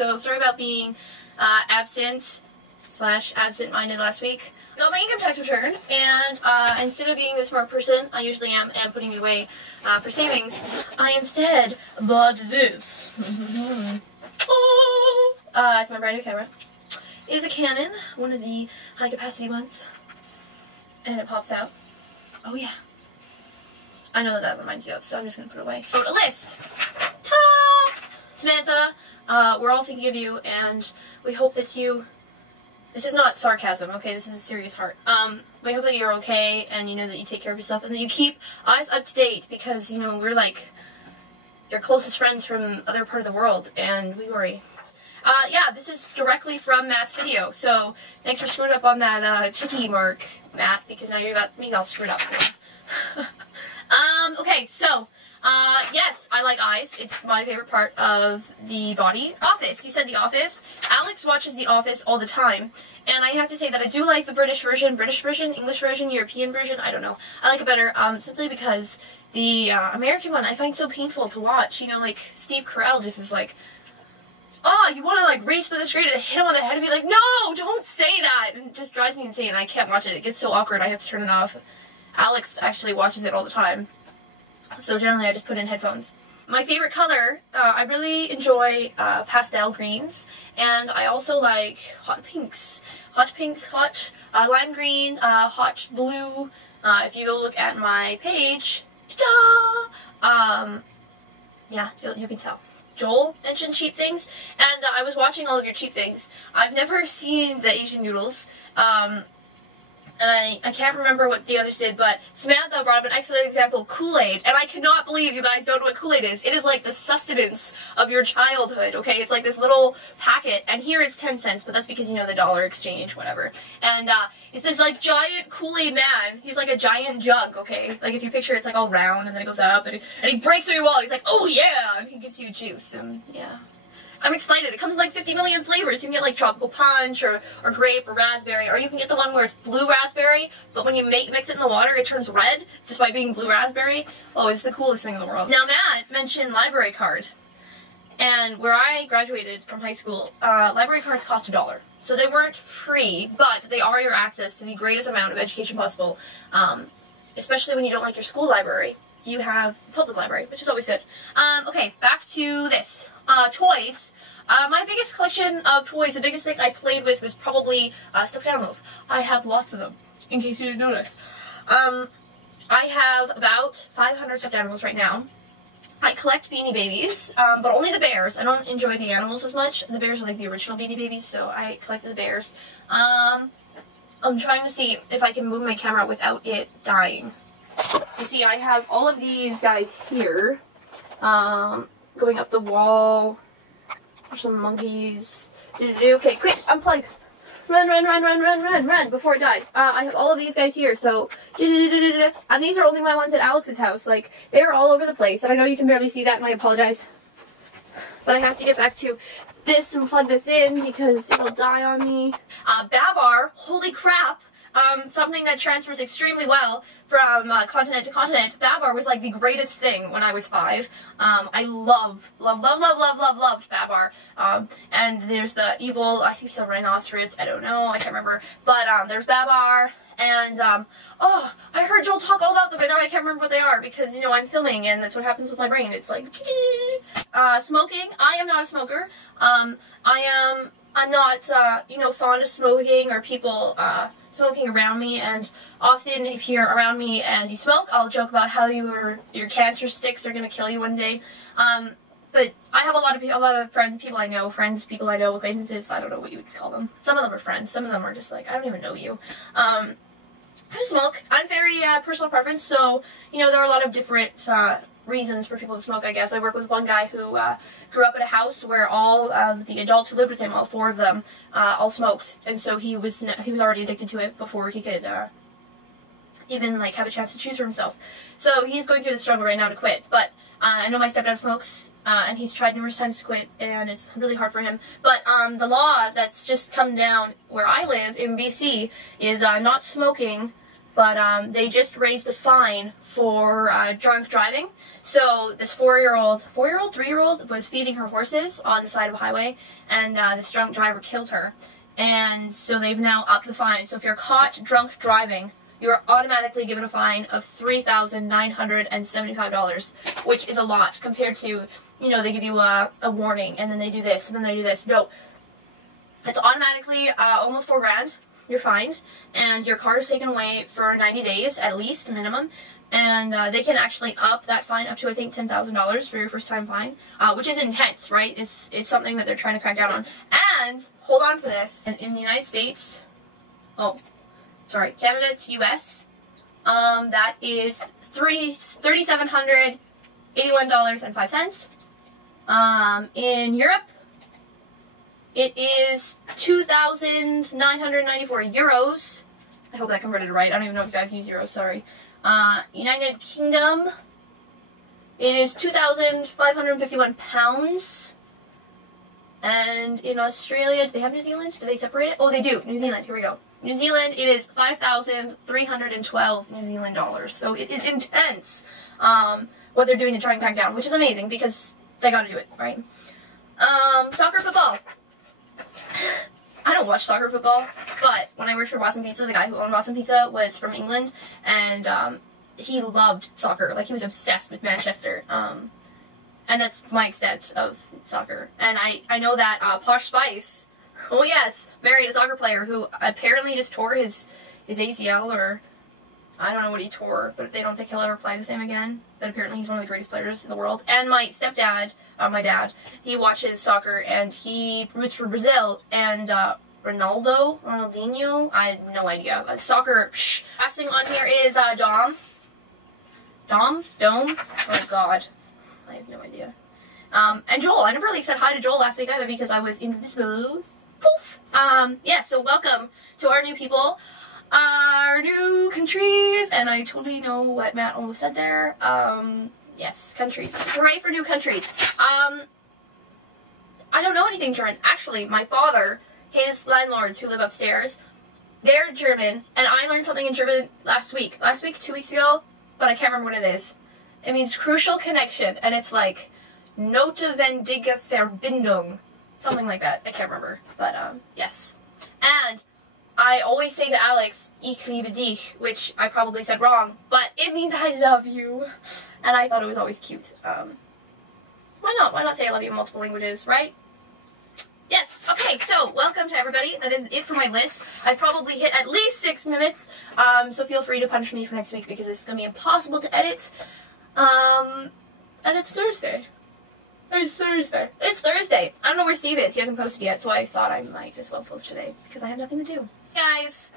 So sorry about being absent/absent-minded last week. Got my income tax return, and instead of being the smart person I usually am and putting it away for savings, I instead bought this. It's my brand new camera. It is a Canon, one of the high capacity ones, and it pops out. Oh yeah. I know that reminds you of, so I'm just gonna put it away. I wrote a list. Ta-da! Samantha, we're all thinking of you, and we hope that you... This is not sarcasm, okay? This is a serious heart. We hope that you're okay, and you know that you take care of yourself, and that you keep us up to date, because, you know, we're like your closest friends from other part of the world, and we worry. Yeah, this is directly from Matt's video, so thanks for screwing up on that chicky mark, Matt, because now you got me all screwed up. Okay, so, yes, I like eyes. It's my favorite part of the body. Office. You said The Office. Alex watches The Office all the time, and I have to say that I do like the British version, English version, European version, I don't know. I like it better, simply because the American one I find so painful to watch. You know, like, Steve Carell just is like, oh, you want to, like, reach through the screen and hit him on the head and be like, no, don't say that! And it just drives me insane. I can't watch it. It gets so awkward. I have to turn it off. Alex actually watches it all the time. So generally I just put in headphones. My favorite color, I really enjoy pastel greens, and I also like hot pinks. Hot pinks, hot lime green, hot blue. If you go look at my page, ta-da! Yeah, you can tell. Joel mentioned cheap things, and I was watching all of your cheap things. I've never seen the Asian noodles, and I can't remember what the others did, but Samantha brought up an excellent example, Kool-Aid, and I cannot believe you guys don't know what Kool-Aid is. It is like the sustenance of your childhood, okay? It's like this little packet, and here it's 10 cents, but that's because, you know, the dollar exchange, whatever. And, it's this, like, giant Kool-Aid man. He's like a giant jug, okay? Like, if you picture it's, like, all round, and then it goes up, and he breaks through your wall, he's like, oh yeah! And he gives you juice, and, yeah. I'm excited. It comes in like 50 million flavors. You can get like tropical punch or grape or raspberry, or you can get the one where it's blue raspberry, but when you mix it in the water, it turns red just by being blue raspberry. Oh, it's the coolest thing in the world. Now, Matt mentioned library card, and where I graduated from high school, library cards cost $1. So they weren't free, but they are your access to the greatest amount of education possible, especially when you don't like your school library. You have public library, which is always good. Okay, back to this. Toys. My biggest collection of toys, the biggest thing I played with was probably stuffed animals. I have lots of them, in case you didn't notice. I have about 500 stuffed animals right now. I collect Beanie Babies, but only the bears. I don't enjoy the animals as much. The bears are like the original Beanie Babies, so I collect the bears. I'm trying to see if I can move my camera without it dying. So see, I have all of these guys here, going up the wall. There's some monkeys. Okay, quick, unplug. Run, before it dies. I have all of these guys here, so, and these are only my ones at Alex's house. Like, they're all over the place, and I know you can barely see that, and I apologize. But I have to get back to this and plug this in, because it'll die on me. Babar, holy crap. Something that transfers extremely well from continent to continent. Babar was like the greatest thing when I was 5. I loved Babar. And there's the evil, I think he's a rhinoceros, I don't know, I can't remember. But there's Babar, and oh, I heard Joel talk all about them, but now I can't remember what they are because, you know, I'm filming and that's what happens with my brain. It's like, smoking. I am not a smoker. I'm not, you know, fond of smoking or people, smoking around me, and often if you're around me and you smoke, I'll joke about how your cancer sticks are gonna kill you one day. But I have a lot of people I know, people I know, acquaintances, I don't know what you would call them. Some of them are friends, some of them are just like, I don't even know you. I smoke. I'm very, personal preference, so, you know, there are a lot of different, reasons for people to smoke, I guess. I work with one guy who grew up in a house where all of the adults who lived with him, all 4 of them, all smoked, and so he was already addicted to it before he could even like have a chance to choose for himself. So he's going through the struggle right now to quit. But I know my stepdad smokes, and he's tried numerous times to quit, and it's really hard for him. But the law that's just come down where I live in BC is not smoking but they just raised the fine for drunk driving. So this 3-year-old was feeding her horses on the side of a highway, and this drunk driver killed her. And so they've now upped the fine. So if you're caught drunk driving, you are automatically given a fine of $3,975, which is a lot compared to, you know, they give you a warning, and then they do this, and then they do this. No, it's automatically almost $4,000. You're fined, and your car is taken away for 90 days at least, minimum. And they can actually up that fine up to, I think, $10,000 for your first time fine, which is intense, right? It's something that they're trying to crack down on. And hold on for this. And in the United States, Canada to US, that is $3,781.05. In Europe, it is 2,994 euros. I hope that converted right. I don't even know if you guys use euros, sorry. United Kingdom, it is 2,551 pounds. And in Australia, do they have New Zealand? Do they separate it? Oh, they do. New Zealand, here we go. New Zealand, it is 5,312 New Zealand dollars. So it is intense, what they're doing to try and crack down, which is amazing because they gotta do it, right? Soccer, football. I don't watch soccer football, but when I worked for Boston Pizza, the guy who owned Boston Pizza was from England, and he loved soccer. Like, he was obsessed with Manchester, and that's my extent of soccer. And I know that Posh Spice, oh yes, married a soccer player who apparently just tore his ACL, or I don't know what he tore, but they don't think he'll ever play the same again. But apparently he's one of the greatest players in the world. And my stepdad, my dad, he watches soccer, and he roots for Brazil, and Ronaldinho, I have no idea. Soccer, last thing on here is Dome? Oh god, I have no idea. And Joel, I never really said hi to Joel last week either because I was invisible. Poof! Yeah, so welcome to our new people. Our new countries, and I totally know what Matt almost said there. Yes, countries. Hooray for new countries. I don't know anything German. Actually, my father, his landlords who live upstairs, they're German, and I learned something in German last week. 2 weeks ago, but I can't remember what it is. It means crucial connection, and it's like notwendige Verbindung. Something like that. I can't remember, but yes. And I always say to Alex, ich liebe dich, which I probably said wrong, but it means I love you. And I thought it was always cute. Why not? Why not say I love you in multiple languages, right? Yes. Okay, so welcome to everybody. That is it for my list. I've probably hit at least 6 minutes, so feel free to punish me for next week because this is going to be impossible to edit. And it's Thursday. It's Thursday. It's Thursday. I don't know where Steve is. He hasn't posted yet, so I thought I might as well post today because I have nothing to do. Guys.